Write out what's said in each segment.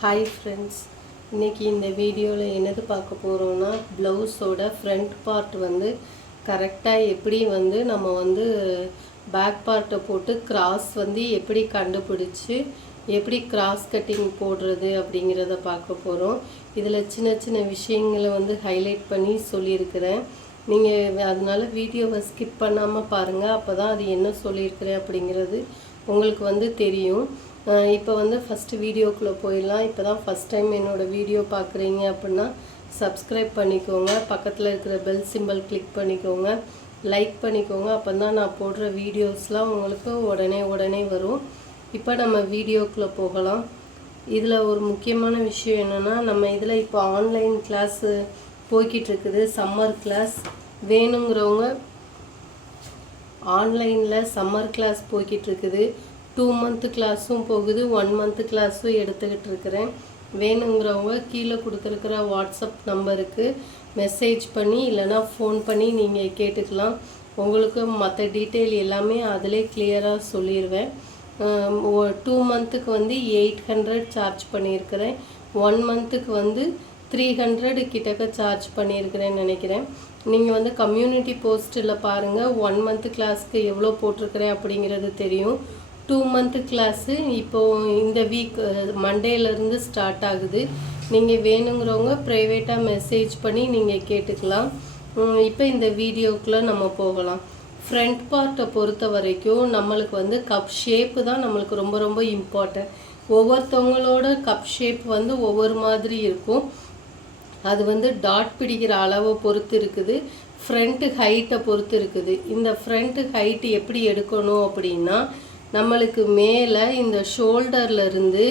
Hi friends இன்றைக்கி இந்த வீடியோவில் என்னது பார்க்க போகிறோம்னா ப்ளவுஸோட ஃப்ரண்ட் பார்ட் வந்து கரெக்டாக எப்படி வந்து நம்ம வந்து பேக் பார்ட்டை போட்டு கிராஸ் வந்து எப்படி கண்டுபிடிச்சி எப்படி கிராஸ் கட்டிங் போடுறது அப்படிங்கிறத பார்க்க போகிறோம் இதில் சின்ன சின்ன விஷயங்களை வந்து ஹைலைட் பண்ணி சொல்லியிருக்கிறேன். நீங்கள் அதனால வீடியோவை ஸ்கிப் பண்ணாமல் பாருங்கள் அப்போ தான் அது என்ன சொல்லியிருக்கிறேன் அப்படிங்கிறது உங்களுக்கு வந்து தெரியும். இப்போ வந்து ஃபஸ்ட்டு வீடியோக்குள்ளே போயிடலாம். இப்போ தான் ஃபஸ்ட் டைம் என்னோடய வீடியோ பார்க்குறீங்க அப்படின்னா சப்ஸ்கிரைப் பண்ணிக்கோங்க. பக்கத்தில் இருக்கிற பெல் சிம்பல் கிளிக் பண்ணிக்கோங்க. லைக் பண்ணிக்கோங்க. அப்போ தான் நான் போடுற வீடியோஸ்லாம் உங்களுக்கு உடனே உடனே வரும். இப்போ நம்ம வீடியோக்குள்ளே போகலாம். இதில் ஒரு முக்கியமான விஷயம் என்னென்னா நம்ம இதில் இப்போ ஆன்லைன் கிளாஸு போய்கிட்டு இருக்குது சம்மர் கிளாஸ் வேணுங்கிறவங்க ஆன்லைனில் சம்மர் கிளாஸ் போய்கிட்டு இருக்குது டூ மந்த்து கிளாஸும் போகுது. ஒன் மந்த்து கிளாஸும் எடுத்துக்கிட்டு இருக்கிறேன். வேணுங்கிறவங்க கீழே கொடுத்துருக்குற வாட்ஸ்அப் நம்பருக்கு மெசேஜ் பண்ணி இல்லைனா ஃபோன் பண்ணி நீங்கள் கேட்டுக்கலாம். உங்களுக்கு மற்ற டீட்டெயில் எல்லாமே அதிலே கிளியராக சொல்லிடுவேன் டூ மந்த்துக்கு வந்து எயிட் ஹண்ட்ரட் சார்ஜ் பண்ணியிருக்கிறேன். ஒன் மந்த்துக்கு வந்து த்ரீ ஹண்ட்ரடு கிட்டக்க சார்ஜ் பண்ணியிருக்கிறேன்னு நினைக்கிறேன். நீங்கள் வந்து கம்யூனிட்டி போஸ்ட்டில் பாருங்கள் ஒன் மந்த்து கிளாஸ்க்கு எவ்வளோ போட்டிருக்கிறேன் அப்படிங்கிறது தெரியும். டூ மந்த்து கிளாஸு இப்போது இந்த வீக் மண்டேலேருந்து ஸ்டார்ட் ஆகுது. நீங்கள் வேணுங்கிறவங்க ப்ரைவேட்டாக மெசேஜ் பண்ணி நீங்கள் கேட்டுக்கலாம். இப்போ இந்த வீடியோக்குள்ளே நம்ம போகலாம். ஃப்ரண்ட் பார்ட்டை பொறுத்த வரைக்கும் நம்மளுக்கு வந்து கப் ஷேப்பு தான் நம்மளுக்கு ரொம்ப ரொம்ப இம்பார்ட்டன்ட் ஒவ்வொருத்தவங்களோட கப் ஷேப் வந்து ஒவ்வொரு மாதிரி இருக்கும். அது வந்து டாட் பிடிக்கிற அளவை பொறுத்து இருக்குது. ஃப்ரண்ட்டு ஹைட்டை பொறுத்து இருக்குது. இந்த ஃப்ரண்ட்டு ஹைட்டு எப்படி எடுக்கணும் அப்படின்னா நம்மளுக்கு மேலே இந்த ஷோல்டர்லேருந்து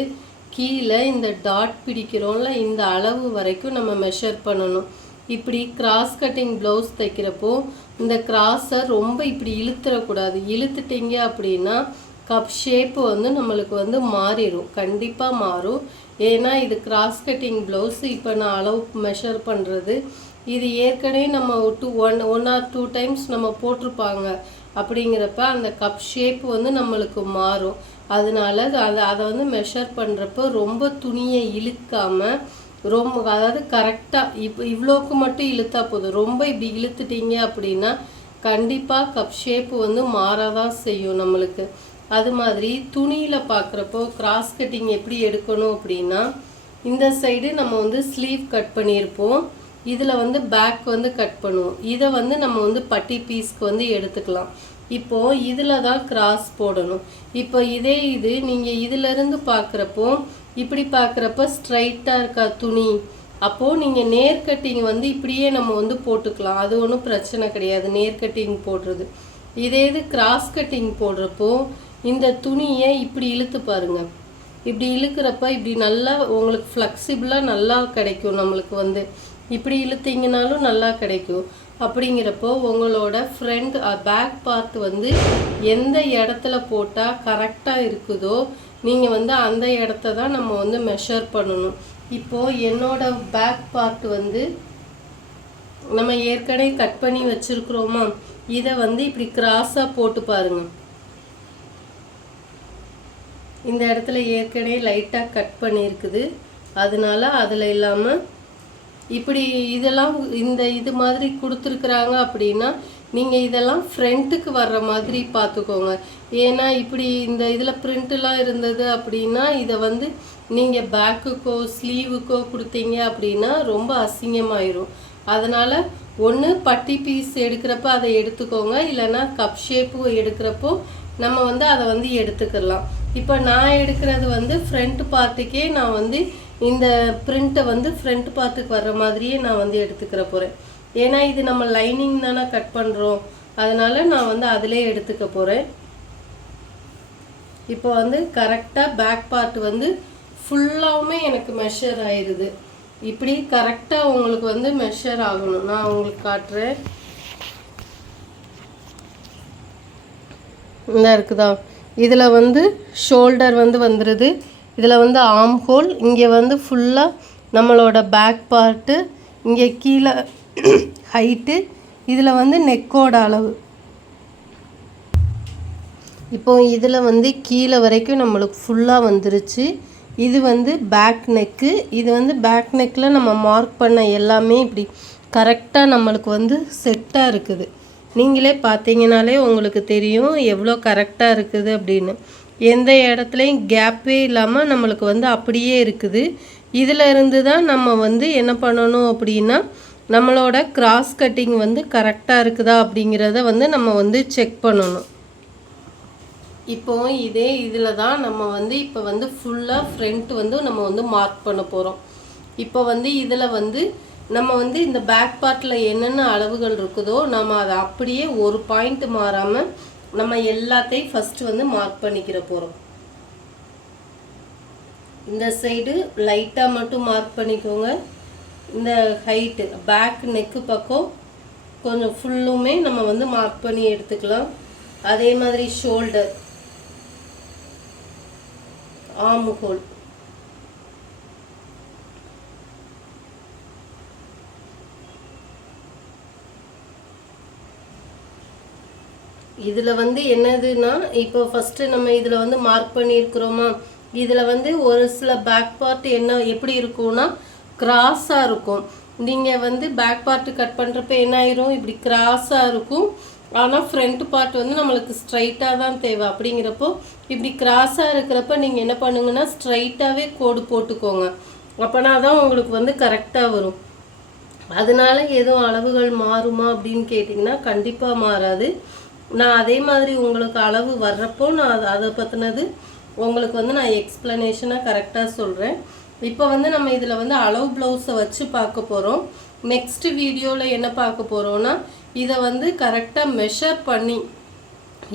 கீழே இந்த டாட் பிடிக்கிறோம்ல இந்த அளவு வரைக்கும் நம்ம மெஷர் பண்ணணும். இப்படி கிராஸ் கட்டிங் ப்ளவுஸ் தைக்கிறப்போ இந்த கிராஸை ரொம்ப இப்படி இழுத்துறக்கூடாது. இழுத்துட்டீங்க அப்படின்னா கப் ஷேப்பு வந்து நம்மளுக்கு வந்து மாறிடும் கண்டிப்பாக மாறும். ஏன்னா இது கிராஸ் கட்டிங் ப்ளவுஸ் இப்போ நான் அளவு மெஷர் பண்ணுறது இது ஏற்கனவே நம்ம two one one or two times நம்ம போட்டிருப்பாங்க. அப்படிங்கிறப்ப அந்த கப் ஷேப் வந்து நம்மளுக்கு மாறும். அதனால அதை அதை வந்து மெஷர் பண்ணுறப்போ ரொம்ப துணியை இழுக்காமல் ரொம்ப அதாவது கரெக்டாக இப்போ இவ்வளோக்கு மட்டும் இழுத்தா போதும். ரொம்ப இப்படி இழுத்துட்டீங்க அப்படின்னா கண்டிப்பாக கப் ஷேப்பு வந்து மாறதான் செய்யும் நம்மளுக்கு. அது மாதிரி துணியில் பார்க்குறப்போ கிராஸ் கட்டிங் எப்படி எடுக்கணும் அப்படின்னா இந்த சைடு நம்ம வந்து ஸ்லீவ் கட் பண்ணியிருப்போம். இதில் வந்து பேக் வந்து கட் பண்ணுவோம். இதை வந்து நம்ம வந்து பட்டி பீஸ்க்கு வந்து எடுத்துக்கலாம். இப்போது இதில் தான் கிராஸ் போடணும். இப்போ இதே இது நீங்கள் இதிலிருந்து பார்க்குறப்போ இப்படி பார்க்குறப்ப ஸ்ட்ரைட்டாக இருக்கா துணி? அப்போது நீங்கள் நேர் கட்டிங் வந்து இப்படியே நம்ம வந்து போட்டுக்கலாம். அது ஒன்றும் பிரச்சனை கிடையாது. நேர் கட்டிங் போடுறது. இதே இது கிராஸ் கட்டிங் போடுறப்போ இந்த துணியை இப்படி இழுத்து பாருங்க. இப்படி இழுக்கிறப்ப இப்படி நல்லா உங்களுக்கு ஃப்ளெக்சிபிளாக நல்லா கிடைக்கும் நம்மளுக்கு வந்து. இப்படி இழுத்தீங்கனாலும் நல்லா கிடைக்கும். அப்படிங்கிறப்போ உங்களோட ஃப்ரண்ட் பேக் பார்ட் வந்து எந்த இடத்துல போட்டால் கரெக்டாக இருக்குதோ நீங்கள் வந்து அந்த இடத்த தான் நம்ம வந்து மெஷர் பண்ணணும். இப்போது என்னோட பேக் பார்ட் வந்து நம்ம ஏற்கனவே கட் பண்ணி வச்சுருக்குறோமா? இதை வந்து இப்படி கிராஸாக போட்டு பாருங்கள் இந்த இடத்துல ஏற்கனவே லைட்டாக கட் பண்ணியிருக்குது. அதனால அதில் இல்லாமல் இப்படி இதெல்லாம் இந்த இது மாதிரி கொடுத்துருக்குறாங்க அப்படின்னா நீங்கள் இதெல்லாம் ஃப்ரண்ட்டுக்கு வர்ற மாதிரி பார்த்துக்கோங்க. ஏன்னா இப்படி இந்த இதில் பிரிண்ட்டுலாம் இருந்தது அப்படின்னா இதை வந்து நீங்கள் பேக்குக்கோ ஸ்லீவுக்கோ கொடுத்தீங்க அப்படின்னா ரொம்ப அசிங்கமாயிரும். அதனால் ஒன்று பட்டி பீஸ் எடுக்கிறப்ப அதை எடுத்துக்கோங்க. இல்லைன்னா கப் ஷேப்பு எடுக்கிறப்போ நம்ம வந்து அதை வந்து எடுத்துக்கலாம். இப்போ நான் எடுக்கிறது வந்து ஃப்ரண்ட் பார்ட்டுக்கே நான் வந்து இந்த பிரிண்ட்டை வந்து ஃப்ரண்ட் பார்ட்டுக்கு வர்ற மாதிரியே நான் வந்து எடுத்துக்கிற போகிறேன் ஏன்னா இது நம்ம லைனிங் தானே கட் பண்ணுறோம் அதனால் நான் வந்து அதிலே எடுத்துக்க போகிறேன் இப்போ வந்து கரெக்டாக பேக் பார்ட் வந்து ஃபுல்லாகவுமே எனக்கு மெஷர் ஆயிடுது இப்படி கரெக்டாக உங்களுக்கு வந்து மெஷர் ஆகணும். நான் உங்களுக்கு காட்டுறேன். இந்த இருக்குதா? இதில் வந்து ஷோல்டர் வந்து வந்துடுது இதில் வந்து ஆம் ஹோல் இங்கே வந்து ஃபுல்லாக நம்மளோட பேக் பார்ட்டு இங்கே கீழே ஹைட்டு இதில் வந்து நெக்கோட அளவு. இப்போ இதில் வந்து கீழே வரைக்கும் நம்மளுக்கு ஃபுல்லாக வந்துருச்சு. இது வந்து பேக் நெக்கு இது வந்து பேக் நெக்கில் நம்ம மார்க் பண்ண எல்லாமே இப்படி கரெக்டாக நம்மளுக்கு வந்து செட்டாக இருக்குது. நீங்களே பார்த்தீங்கனாலே உங்களுக்கு தெரியும் எவ்வளோ கரெக்டாக இருக்குது அப்படின்னு. எந்த இடத்துலையும் கேப்பே இல்லாமல் நம்மளுக்கு வந்து அப்படியே இருக்குது. இதில் இருந்து தான் நம்ம வந்து என்ன பண்ணணும் அப்படின்னா நம்மளோட கிராஸ் கட்டிங் வந்து கரெக்டாக இருக்குதா அப்படிங்கிறத வந்து நம்ம வந்து செக் பண்ணணும். இப்போ இதே இதில் தான் நம்ம வந்து இப்போ வந்து ஃபுல்லாக ஃப்ரண்ட் வந்து நம்ம வந்து மார்க் பண்ண போகிறோம் இப்போ வந்து இதில் வந்து நம்ம வந்து இந்த பேக் பார்ட்டில் என்னென்ன அளவுகள் இருக்குதோ நம்ம அதை அப்படியே ஒரு பாயிண்ட் மாறாமல் நம்ம எல்லாத்தையும் ஃபஸ்ட்டு வந்து மார்க் பண்ணிக்கிற போகிறோம் இந்த சைடு லைட்டாக மட்டும் மார்க் பண்ணிக்கோங்க. இந்த ஹைட்டு பேக் நெக்கு பக்கம் கொஞ்சம் ஃபுல்லுமே நம்ம வந்து மார்க் பண்ணி எடுத்துக்கலாம். அதே மாதிரி ஷோல்டர் ஆம் ஹோல் இதில் வந்து என்னதுன்னா இப்போ ஃபஸ்ட்டு நம்ம இதில் வந்து மார்க் பண்ணியிருக்கிறோமா? இதில் வந்து ஒரு சில பேக் பார்ட் என்ன எப்படி இருக்கும்னா கிராஸாக இருக்கும். நீங்கள் வந்து பேக் பார்ட்டு கட் பண்ணுறப்ப என்ன ஆயிரும்? இப்படி கிராஸாக இருக்கும். ஆனால் ஃப்ரண்ட் பார்ட் வந்து நம்மளுக்கு ஸ்ட்ரைட்டாக தான் தேவை. அப்படிங்கிறப்போ இப்படி கிராஸாக இருக்கிறப்ப நீங்கள் என்ன பண்ணுங்கன்னா ஸ்ட்ரைட்டாகவே கோடு போட்டுக்கோங்க. அப்போனா தான் உங்களுக்கு வந்து கரெக்டாக வரும். அதனால எதுவும் அளவுகள் மாறுமா அப்படின்னு கேட்டிங்கன்னா கண்டிப்பாக மாறாது. நான் அதே மாதிரி உங்களுக்கு அளவு வர்றப்போ நான் அதை அதை பற்றினது உங்களுக்கு வந்து நான் எக்ஸ்ப்ளனேஷனாக கரெக்டாக சொல்கிறேன் இப்போ வந்து நம்ம இதில் வந்து அளவு ப்ளவுஸை வச்சு பார்க்க போகிறோம் நெக்ஸ்ட் வீடியோவில் என்ன பார்க்க போகிறோன்னா இதை வந்து கரெக்டாக மெஷர் பண்ணி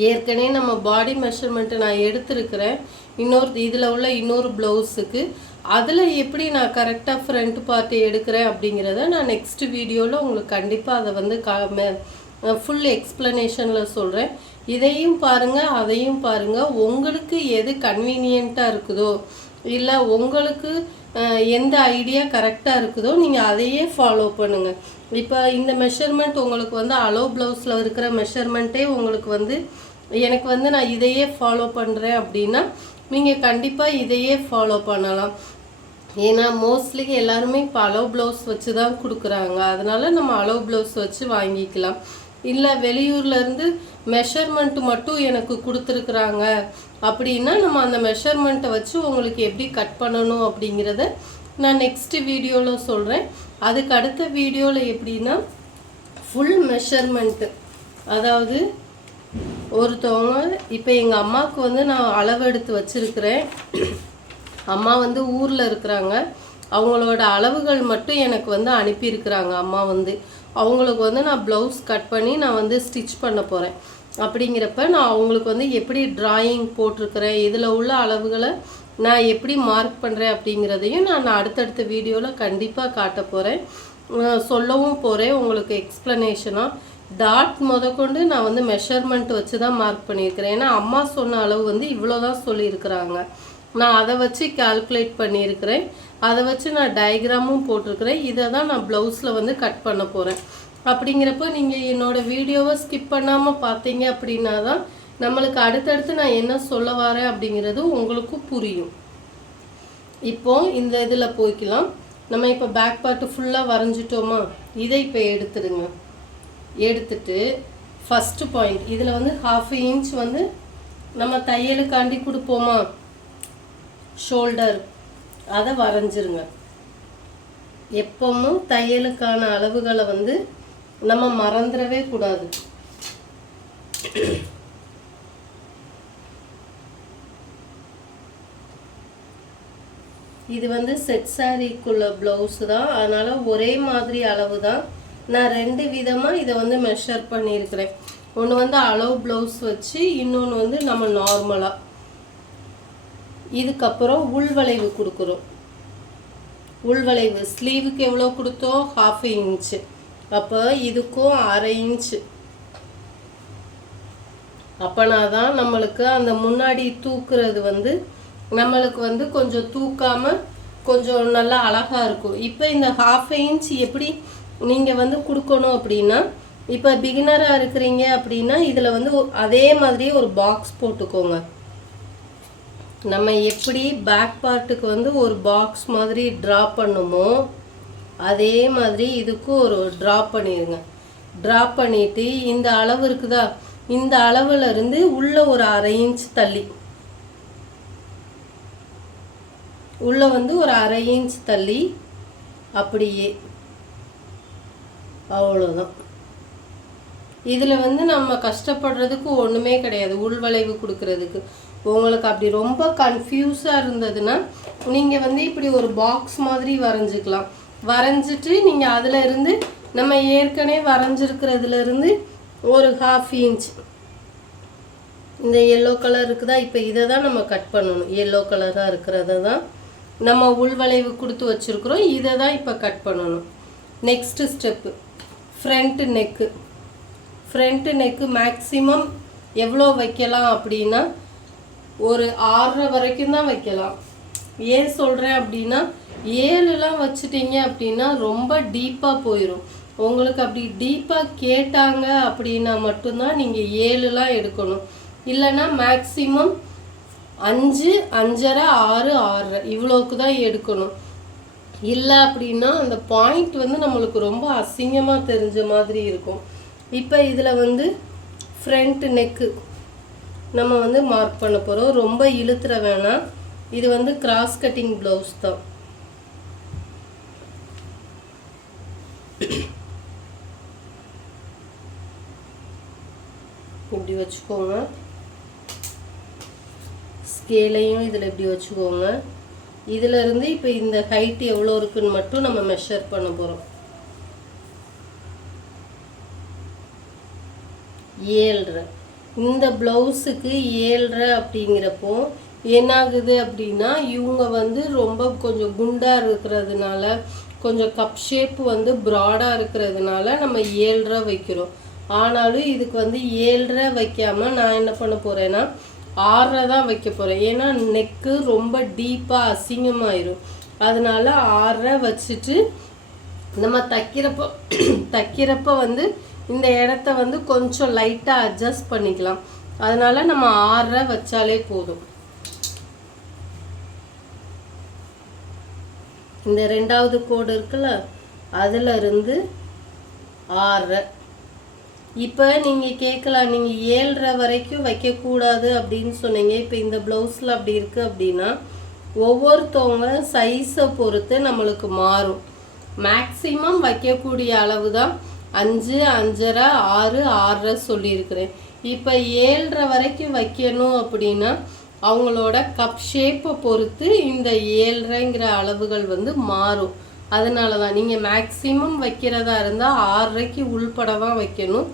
ஏற்கனவே நம்ம பாடி மெஷர்மெண்ட்டு நான் எடுத்திருக்கிறேன். இன்னொரு இதில் உள்ள இன்னொரு ப்ளவுஸுக்கு அதில் எப்படி நான் கரெக்டாக ஃப்ரண்ட் பார்ட்டி எடுக்கிறேன் அப்படிங்கிறத நான் நெக்ஸ்ட் வீடியோவில் உங்களுக்கு கண்டிப்பாக அதை வந்து கா ஃபுல் எக்ஸ்ப்ளனேஷனில் சொல்கிறேன் இதையும் பாருங்கள் அதையும் பாருங்கள் உங்களுக்கு எது கன்வீனியண்ட்டாக இருக்குதோ இல்லை உங்களுக்கு எந்த ஐடியா கரெக்டாக இருக்குதோ நீங்கள் அதையே ஃபாலோ பண்ணுங்கள் இப்போ இந்த மெஷர்மெண்ட் உங்களுக்கு வந்து அலோ ப்ளவுஸில் இருக்கிற மெஷர்மெண்ட்டே உங்களுக்கு வந்து எனக்கு வந்து நான் இதையே ஃபாலோ பண்ணுறேன் அப்படின்னா நீங்கள் கண்டிப்பாக இதையே ஃபாலோ பண்ணலாம். ஏன்னா மோஸ்ட்லி எல்லாருமே இப்போ அலோ ப்ளவுஸ் வச்சு தான் கொடுக்குறாங்க. அதனால் நம்ம அலோ ப்ளவுஸ் வச்சு வாங்கிக்கலாம். இல்லை வெளியூர்லேருந்து மெஷர்மெண்ட் மட்டும் எனக்கு கொடுத்துருக்குறாங்க. அப்படின்னா நம்ம அந்த மெஷர்மெண்ட்டை வச்சு உங்களுக்கு எப்படி கட் பண்ணணும் அப்படிங்கிறத நான் நெக்ஸ்ட் வீடியோவில் சொல்கிறேன் அதுக்கு அடுத்த வீடியோவில் எப்படின்னா ஃபுல் மெஷர்மெண்ட்டு அதாவது ஒருத்தவங்க இப்போ எங்கள் அம்மாவுக்கு வந்து நான் அளவு எடுத்து வச்சுருக்கிறேன். அம்மா வந்து ஊரில் இருக்கிறாங்க. அவங்களோட அளவுகள் மட்டும் எனக்கு வந்து அனுப்பியிருக்கிறாங்க. அம்மா வந்து அவங்களுக்கு வந்து நான் ப்ளவுஸ் கட் பண்ணி நான் வந்து ஸ்டிச் பண்ண போகிறேன் அப்படிங்கிறப்ப நான் அவங்களுக்கு வந்து எப்படி ட்ராயிங் போட்டிருக்கிறேன் இதில் உள்ள அளவுகளை நான் எப்படி மார்க் பண்ணுறேன் அப்படிங்கிறதையும் நான் அடுத்தடுத்த வீடியோவில் கண்டிப்பாக காட்ட போகிறேன் சொல்லவும் போகிறேன் உங்களுக்கு எக்ஸ்ப்ளனேஷனாக டாட் முதற்கொண்டு நான் வந்து மெஷர்மெண்ட் வச்சு தான் மார்க் பண்ணியிருக்கிறேன். ஏன்னா அம்மா சொன்ன அளவு வந்து இவ்வளோ தான் சொல்லியிருக்கிறாங்க. நான் அதை வச்சு கால்குலேட் பண்ணியிருக்கிறேன். அதை வச்சு நான் டயக்ராமும் போட்டிருக்கிறேன். இதை தான் நான் ப்ளவுஸில் வந்து கட் பண்ண போகிறேன் அப்படிங்கிறப்போ நீங்கள் என்னோடய வீடியோவை ஸ்கிப் பண்ணாமல் பார்த்தீங்க அப்படின்னா தான் நம்மளுக்கு அடுத்தடுத்து நான் என்ன சொல்ல வரேன் அப்படிங்கிறது உங்களுக்கும் புரியும். இப்போ இந்த இதில் போய்க்கலாம். நம்ம இப்போ பேக் பார்ட்டு ஃபுல்லாக வரைஞ்சிட்டோமா? இதை இப்போ எடுத்துடுங்க. எடுத்துட்டு ஃபஸ்ட்டு பாயிண்ட் இதில் வந்து ஹாஃப் இன்ச் வந்து நம்ம தையலுக்காண்டி கொடுப்போமா? ஷோல்டர் அதை வரைஞ்சிருங்க. எப்பவும் தையலுக்கான அளவுகளை வந்து நம்ம மறந்துடவே கூடாது. இது வந்து செட் சாரிக்குள்ள ப்ளவுஸ் தான். அதனால ஒரே மாதிரி அளவு தான் நான் ரெண்டு விதமாக இதை வந்து மெஷர் பண்ணியிருக்கிறேன். ஒன்று வந்து அளவு ப்ளவுஸ் வச்சு இன்னொன்று வந்து நம்ம நார்மலாக இதுக்கப்புறம் உள்வளைவு கொடுக்குறோம் உள்வளைவு ஸ்லீவுக்கு எவ்வளோ கொடுத்தோம்? ஹாஃப் இன்ச்சு அப்போ இதுக்கும் அரை இன்ச்சு அப்போனா தான் நம்மளுக்கு அந்த முன்னாடி தூக்குறது வந்து நம்மளுக்கு வந்து கொஞ்சம் தூக்காமல் கொஞ்சம் நல்லா அழகாக இருக்கும். இப்போ இந்த ஹாஃப் இன்ச் எப்படி நீங்கள் வந்து கொடுக்கணும் அப்படின்னா இப்போ பிகினராக இருக்கிறீங்க அப்படின்னா இதில் வந்து அதே மாதிரியே ஒரு பாக்ஸ் போட்டுக்கோங்க. நம்ம எப்படி பேக் பார்ட்டுக்கு வந்து ஒரு பாக்ஸ் மாதிரி ட்ரா பண்ணுமோ அதே மாதிரி இதுக்கும் ஒரு ட்ரா பண்ணிடுங்க ட்ரா பண்ணிட்டு இந்த அளவு இருக்குதா? இந்த அளவுல இருந்து உள்ள ஒரு அரை இன்ச் தள்ளி. உள்ள வந்து ஒரு அரை இன்ச் தள்ளி அப்படியே. அவ்வளோதான் இதில் வந்து நம்ம கஷ்டப்படுறதுக்கு ஒன்றுமே கிடையாது. உள்வளைவு கொடுக்கறதுக்கு. உங்களுக்கு அப்படி ரொம்ப கன்ஃபியூஸாக இருந்ததுன்னா நீங்கள் வந்து இப்படி ஒரு பாக்ஸ் மாதிரி வரைஞ்சிக்கலாம். வரைஞ்சிட்டு நீங்கள் அதில் இருந்து நம்ம ஏற்கனவே வரைஞ்சிருக்கிறதுலேருந்து ஒரு ஹாஃப் இன்ச் இந்த எல்லோ கலர் இருக்குதா? இப்போ இதை தான் நம்ம கட் பண்ணணும். எல்லோ கலராக இருக்கிறத தான் நம்ம உள்வளைவு கொடுத்து வச்சுருக்குறோம். இதை தான் இப்போ கட் பண்ணணும். Next step front neck front neck maximum எவ்வளோ வைக்கலாம் அப்படின்னா ஒரு ஆறரை வரைக்கும் தான் வைக்கலாம். ஏன் சொல்கிறேன் அப்படின்னா ஏழுலாம் வச்சுட்டீங்க அப்படின்னா ரொம்ப டீப்பாக போயிடும் உங்களுக்கு அப்படி டீப்பாக கேட்டாங்க அப்படின்னா மட்டும்தான் நீங்கள் ஏழுலாம் எடுக்கணும். இல்லைன்னா மேக்ஸிமம் அஞ்சு அஞ்சரை ஆறு ஆறரை இவ்வளோக்கு தான் எடுக்கணும். இல்லை அப்படின்னா அந்த பாயிண்ட் வந்து நம்மளுக்கு ரொம்ப அசிங்கமாக தெரிஞ்ச மாதிரி இருக்கும். இப்போ இதில் வந்து ஃப்ரண்ட் நெக்கு நம்ம வந்து மார்க் பண்ண போகிறோம் ரொம்ப இழுத்துற வேணாம். இது வந்து கிராஸ் கட்டிங் ப்ளவுஸ் தான். இப்படி வச்சுக்கோங்க. ஸ்கேலையும் இதில் இப்படி வச்சுக்கோங்க. இதிலருந்து இப்போ இந்த ஹைட் எவ்வளோ இருக்குன்னு மட்டும் நம்ம மெஷர் பண்ண போகிறோம் ஏழ்ரை. இந்த ப்ளவுஸுக்கு ஏழ்ரை அப்படிங்கிறப்போ என்னாகுது அப்படின்னா இவங்க வந்து ரொம்ப கொஞ்சம் குண்டாக இருக்கிறதுனால கொஞ்சம் கப் ஷேப் வந்து ப்ராடாக இருக்கிறதுனால நம்ம ஏழ்ரை வைக்கிறோம். ஆனாலும் இதுக்கு வந்து ஏழ்ரை வைக்காமல் நான் என்ன பண்ண போகிறேன்னா ஆறரை தான் வைக்க போகிறேன் ஏன்னா நெக்கு ரொம்ப டீப்பாக அசிங்கமாயிரும். அதனால ஆறரை வச்சுட்டு நம்ம தைக்கிறப்போ தைக்கிறப்ப வந்து இந்த இடத்த வந்து கொஞ்சம் லைட்டாக அட்ஜஸ்ட் பண்ணிக்கலாம். அதனால நம்ம ஆற வச்சாலே போதும். இந்த ரெண்டாவது கோடு இருக்குல்ல அதுல இருந்து ஆறரை இப்போ நீங்கள் கேட்கலாம் நீங்கள் ஏழரை வரைக்கும் வைக்கக்கூடாது அப்படின்னு சொன்னீங்க. இப்போ இந்த ப்ளவுஸில் அப்படி இருக்குது அப்படின்னா ஒவ்வொருத்தவங்க சைஸை பொறுத்து நம்மளுக்கு மாறும். மேக்சிமம் வைக்கக்கூடிய அளவு தான் அஞ்சு அஞ்சரை ஆறு ஆறரை சொல்லியிருக்கிறேன். இப்போ ஏழரை வரைக்கும் வைக்கணும் அப்படின்னா அவங்களோட கப் ஷேப்பை பொறுத்து இந்த ஏழரைங்கிற அளவுகள் வந்து மாறும். அதனால தான் நீங்கள் மேக்ஸிமம் வைக்கிறதா இருந்தால் ஆறரைக்கு உள்படவாக வைக்கணும்.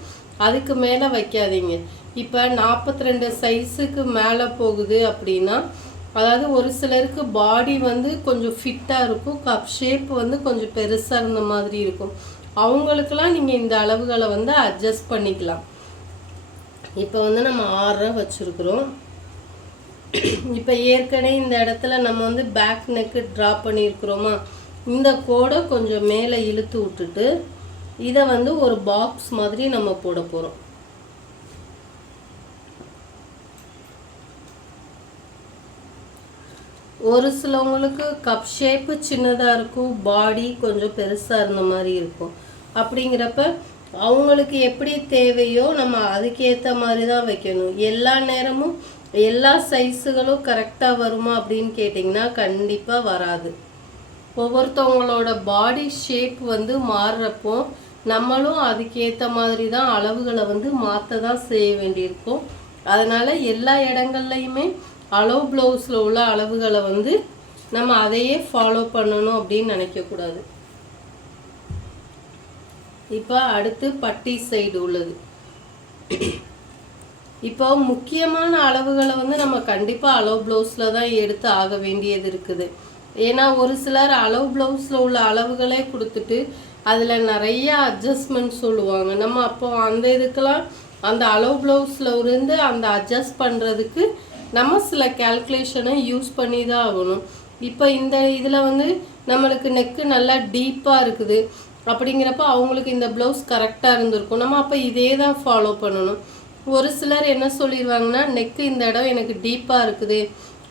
அதுக்கு மேலே வைக்காதீங்க. இப்போ நாற்பத்தி ரெண்டு சைஸுக்கு மேலே போகுது அப்படின்னா அதாவது ஒரு சிலருக்கு பாடி வந்து கொஞ்சம் ஃபிட்டாக இருக்கும் கப் ஷேப் வந்து கொஞ்சம் பெருசாக இருந்த மாதிரி இருக்கும். அவங்களுக்கெல்லாம் நீங்கள் இந்த அளவுகளை வந்து அட்ஜஸ்ட் பண்ணிக்கலாம். இப்போ வந்து நம்ம ஆறரை வச்சுருக்குறோம். இப்போ ஏற்கனவே இந்த இடத்துல நம்ம வந்து பேக் நெக்கு ட்ரா பண்ணியிருக்கிறோமா? இந்த கோடை கொஞ்சம் மேலே இழுத்து விட்டுட்டு இதை வந்து ஒரு பாக்ஸ் மாதிரி நம்ம போட போகிறோம் ஒரு சிலவங்களுக்கு கப் ஷேப்பு சின்னதாக இருக்கும் பாடி கொஞ்சம் பெருசாக இருந்த மாதிரி இருக்கும். அப்படிங்கிறப்ப அவங்களுக்கு எப்படி தேவையோ நம்ம அதுக்கேற்ற மாதிரி தான் வைக்கணும். எல்லா நேரமும் எல்லா சைஸுகளும் கரெக்டாக வருமா அப்படின்னு கேட்டிங்கன்னா கண்டிப்பாக வராது. ஒவ்வொருத்தவங்களோட பாடி ஷேப் வந்து மாறுறப்போ நம்மளும் அதுக்கேற்ற மாதிரி தான் அளவுகளை வந்து மாற்ற தான் செய்ய வேண்டியிருக்கும். அதனால் எல்லா இடங்கள்லையுமே அளவு ப்ளவுஸில் உள்ள அளவுகளை வந்து நம்ம அதையே ஃபாலோ பண்ணணும் அப்படின்னு நினைக்கக்கூடாது. இப்போ அடுத்து பட்டி சைடு உள்ளது. இப்போ முக்கியமான அளவுகளை வந்து நம்ம கண்டிப்பாக அளவு ப்ளவுஸில் தான் எடுத்து ஆக வேண்டியது இருக்குது. ஏன்னா ஒரு சிலர் அளவு ப்ளவுஸில் உள்ள அளவுகளே கொடுத்துட்டு அதில் நிறைய அட்ஜஸ்ட்மெண்ட் சொல்லுவாங்க. நம்ம அப்போ அந்த இதுக்கெல்லாம் அந்த அளவு ப்ளவுஸில் இருந்து அந்த அட்ஜஸ்ட் பண்ணுறதுக்கு நம்ம சில கேல்குலேஷனை யூஸ் பண்ணி தான் ஆகணும். இப்போ இந்த இதில் வந்து நம்மளுக்கு நெக்கு நல்லா டீப்பாக இருக்குது. அப்படிங்கிறப்ப அவங்களுக்கு இந்த ப்ளவுஸ் கரெக்டாக இருந்திருக்கும். நம்ம அப்போ இதே தான் ஃபாலோ பண்ணணும். ஒரு சிலர் என்ன சொல்லிடுவாங்கன்னா நெக்கு இந்த இடம் எனக்கு டீப்பாக இருக்குது.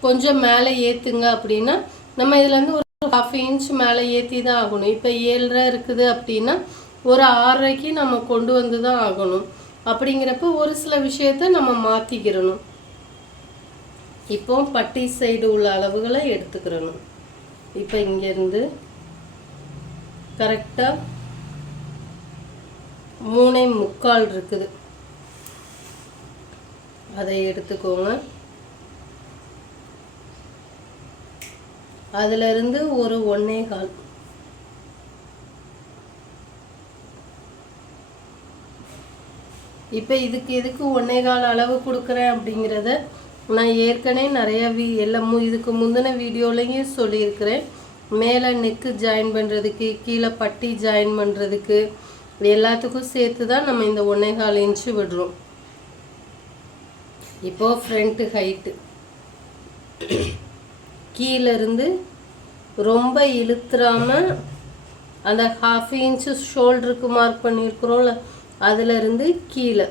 கொஞ்சம் மேலே ஏற்றுங்க அப்படின்னா நம்ம இதுலேருந்து ஒரு ஹாஃப் இன்ச் மேலே ஏற்றி தான் ஆகணும். இப்போ ஏழரை இருக்குது அப்படின்னா ஒரு ஆறரைக்கு நம்ம கொண்டு வந்து தான் ஆகணும். அப்படிங்கிறப்ப ஒரு சில விஷயத்த நம்ம மாற்றிக்கிறணும் இப்போ பட்டி சைடு உள்ள அளவுகளை எடுத்துக்கிறணும். இப்போ இங்கேருந்து கரெக்டாக மூணே முக்கால் இருக்குது. அதை எடுத்துக்கோங்க. அதுல இருந்து ஒரு ஒன்னே கால். இப்போ இதுக்கு எதுக்கு ஒன்னே கால் அளவு கொடுக்குறேன் அப்படிங்கிறத நான் ஏற்கனவே நிறைய வீ எல்லாம் இதுக்கு முந்தின வீடியோலையும் சொல்லியிருக்கிறேன். மேலே நெக்கு ஜாயின் பண்ணுறதுக்கு கீழே பட்டி ஜாயின் பண்ணுறதுக்கு எல்லாத்துக்கும் சேர்த்து தான் நம்ம இந்த ஒன்னே கால் இன்ச்சு விடுறோம். இப்போ ஃப்ரண்ட்டு ஹைட்டு கீழேருந்து ரொம்ப இழுத்துறாமல் அந்த ஹாஃப் இன்ச்சு ஷோல்டருக்கு மார்க் பண்ணியிருக்கிறோம்ல அதுலேருந்து கீழே.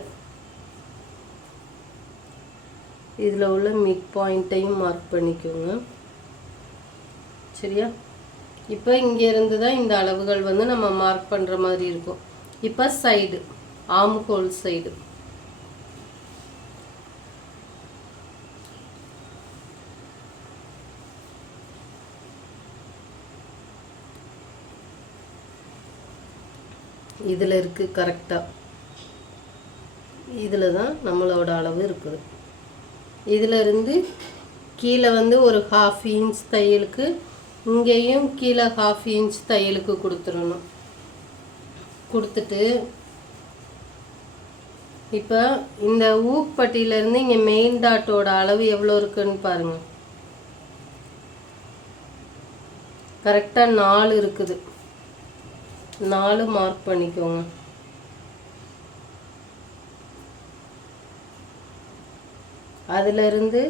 இதில் உள்ள மிட் பாயிண்ட்டையும் மார்க் பண்ணிக்கோங்க. சரியா? இப்போ இங்கேருந்து தான் இந்த அளவுகள் வந்து நம்ம மார்க் பண்ணுற மாதிரி இருக்கும். இப்போ சைடு ஆம்கோல் சைடு இதில் இருக்குது கரெக்டாக இதில் தான் நம்மளோட அளவு இருக்குது. இதில் இருந்து கீழே வந்து ஒரு ஹாஃப் இன்ச் தையலுக்கு இங்கேயும் கீழே ஹாஃப் இன்ச் தையலுக்கு கொடுத்துடணும். கொடுத்துட்டு இப்போ இந்த ஊப்பட்டியிலேருந்து இங்கே மெயின் டாட்டோட அளவு எவ்வளோ இருக்குன்னு பாருங்கள் கரெக்டாக நாலு இருக்குது. நாலு மார்க் பண்ணிக்கோங்க. அதிலிருந்து இருந்து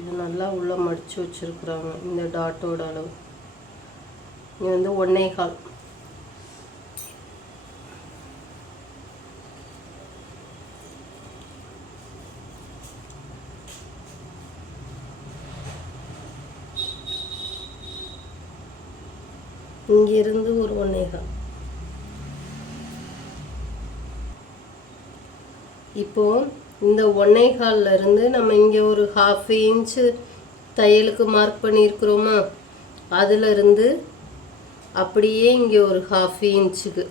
இது நல்லா பிரித்து வச்சுருக்குறாங்க இந்த டாட்டோட அளவு. இது வந்து ஒன்னே கால். இங்கிருந்து ஒரு ஒன்னேகால் இப்போ இந்த ஒன்னேகால்ல இருந்து நம்ம இங்க ஒரு ஹாஃப் இன்ச்சு தையலுக்கு மார்க் பண்ணியிருக்கிறோமா? அதுல இருந்து அப்படியே இங்க ஒரு ஹாஃப் இன்ச்சுக்கு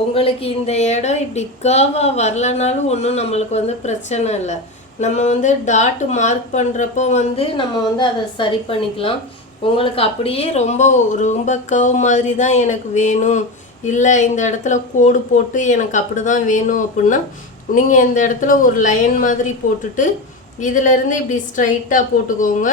உங்களுக்கு இந்த இடம் இப்படி கர்வா வரலனாலும் ஒன்றும் நம்மளுக்கு வந்து பிரச்சனை இல்லை. நம்ம வந்து டாட் மார்க் பண்ணுறப்போ வந்து நம்ம வந்து அதை சரி பண்ணிக்கலாம். உங்களுக்கு அப்படியே ரொம்ப ரொம்ப கவ் மாதிரி தான் எனக்கு வேணும். இல்லை இந்த இடத்துல கோடு போட்டு எனக்கு அப்படி தான் வேணும் அப்படின்னா நீங்கள் இந்த இடத்துல ஒரு லைன் மாதிரி போட்டுட்டு இதிலேருந்து இப்படி ஸ்ட்ரைட்டாக போட்டுக்கோங்க.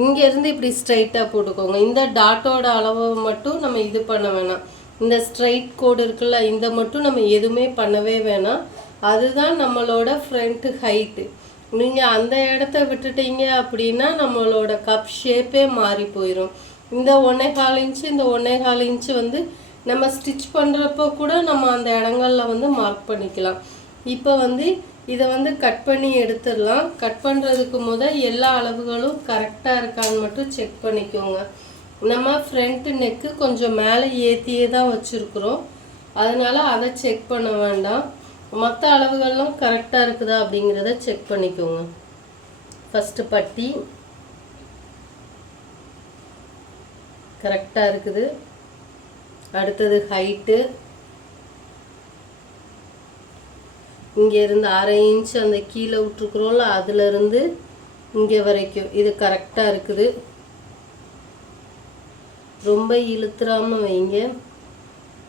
இங்கேருந்து இப்படி ஸ்ட்ரைட்டாக போட்டுக்கோங்க. இந்த டாட்டோட அளவை மட்டும் நம்ம இது பண்ண வேணாம். இந்த ஸ்ட்ரைட் கோடு இருக்குல்ல இந்த மட்டும் நம்ம எதுவுமே பண்ணவே வேணாம். அதுதான் நம்மளோட ஃப்ரண்ட்டு ஹைட்டு நீங்கள் அந்த இடத்த விட்டுட்டீங்க அப்படின்னா நம்மளோட கப் ஷேப்பே மாறி போயிடும் இந்த ஒன்னே கால் இன்ச்சு இந்த ஒன்னே கால் இன்ச்சு வந்து நம்ம ஸ்டிச் பண்ணுறப்போ கூட நம்ம அந்த இடங்கள்ல வந்து மார்க் பண்ணிக்கலாம். இப்போ வந்து இதை வந்து கட் பண்ணி எடுத்துடலாம். கட் பண்ணுறதுக்கு முத எல்லா அளவுகளும் கரெக்டாக இருக்கான்னு மட்டும் செக் பண்ணிக்கோங்க. நம்ம ஃப்ரண்ட் நெக்கு கொஞ்சம் மேலே ஏற்றியே தான் வச்சுருக்குறோம். அதனால் அதை செக் பண்ண வேண்டாம். மற்ற அளவுகள்லாம் கரெக்டாக இருக்குதா அப்படிங்கிறத செக் பண்ணிக்கோங்க. ஃபஸ்ட்டு பட்டி. கரெக்டாக இருக்குது. அடுத்தது ஹைட்டு இங்கே இருந்து அரை இன்ச் அந்த கீழே விட்டுருக்குறோம்ல அதுலேருந்து இங்கே வரைக்கும். இது கரெக்டாக இருக்குது. ரொம்ப இழுத்துறாம வைங்க.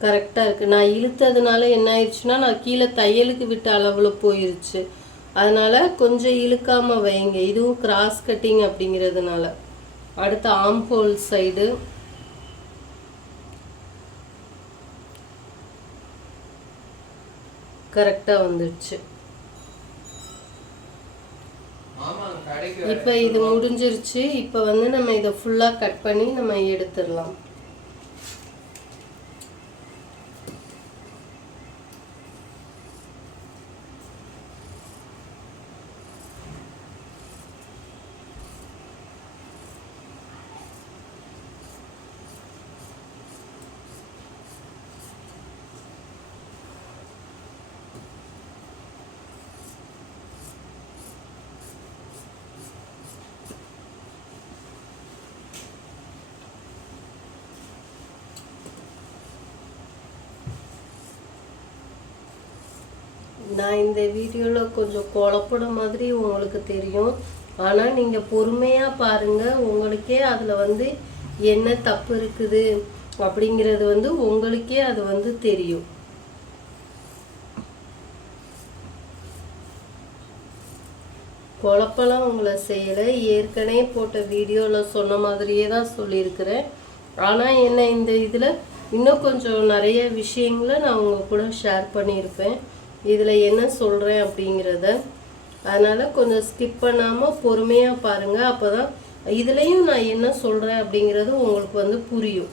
கரெக்டாக இருக்குது நான் இழுத்ததுனால என்ன ஆயிடுச்சுன்னா நான் கீழே தையலுக்கு விட்ட அளவில் போயிருச்சு. அதனால கொஞ்சம் இழுக்காம வைங்க. இதுவும் கிராஸ் கட்டிங் அப்படிங்கிறதுனால. அடுத்து ஆம்ஹோல் சைடு கரெக்டாக வந்துடுச்சு. இப்போ இது முடிஞ்சிருச்சு. இப்போ வந்து நம்ம இதை ஃபுல்லாக கட் பண்ணி நம்ம எடுத்துடலாம். நான் இந்த வீடியோவில் கொஞ்சம் குழப்பட மாதிரி உங்களுக்கு தெரியும். ஆனால் நீங்கள் பொறுமையாக பாருங்கள் உங்களுக்கே அதில் வந்து என்ன தப்பு இருக்குது அப்படிங்கிறது வந்து உங்களுக்கே அது வந்து தெரியும். குழப்பெல்லாம் உங்களை செய்யலை. ஏற்கனவே போட்ட வீடியோவில் சொன்ன மாதிரியே தான் சொல்லியிருக்கிறேன். ஆனால் என்ன இந்த இதில் இன்னும் கொஞ்சம் நிறைய விஷயங்களை நான் உங்கள் கூட ஷேர் பண்ணியிருப்பேன். இதில் என்ன சொல்கிறேன் அப்படிங்கிறத அதனால் கொஞ்சம் ஸ்கிப் பண்ணாமல் பொறுமையாக பாருங்கள் அப்போ தான் இதுலேயும் நான் என்ன சொல்கிறேன் அப்படிங்கிறது உங்களுக்கு வந்து புரியும்.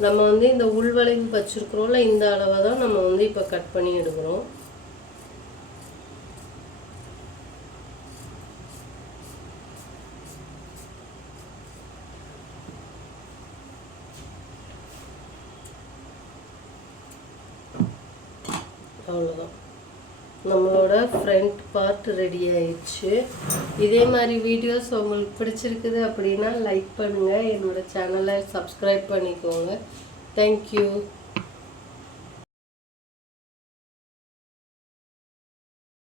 நம்ம வந்து இந்த உள்வளைவு வச்சுருக்குறோம்ல இந்த அளவை தான் நம்ம வந்து இப்போ கட் பண்ணி எடுக்கிறோம் அவ்வளோதான் நம்மளோட ஃப்ரண்ட் பார்ட் ரெடி ஆயிடுச்சு. இதே மாதிரி வீடியோஸ் உங்களுக்கு பிடிச்சிருக்குது அப்படின்னா லைக் பண்ணுங்கள் என்னோடய சேனலை சப்ஸ்கிரைப் பண்ணிக்கோங்க. தேங்க்யூ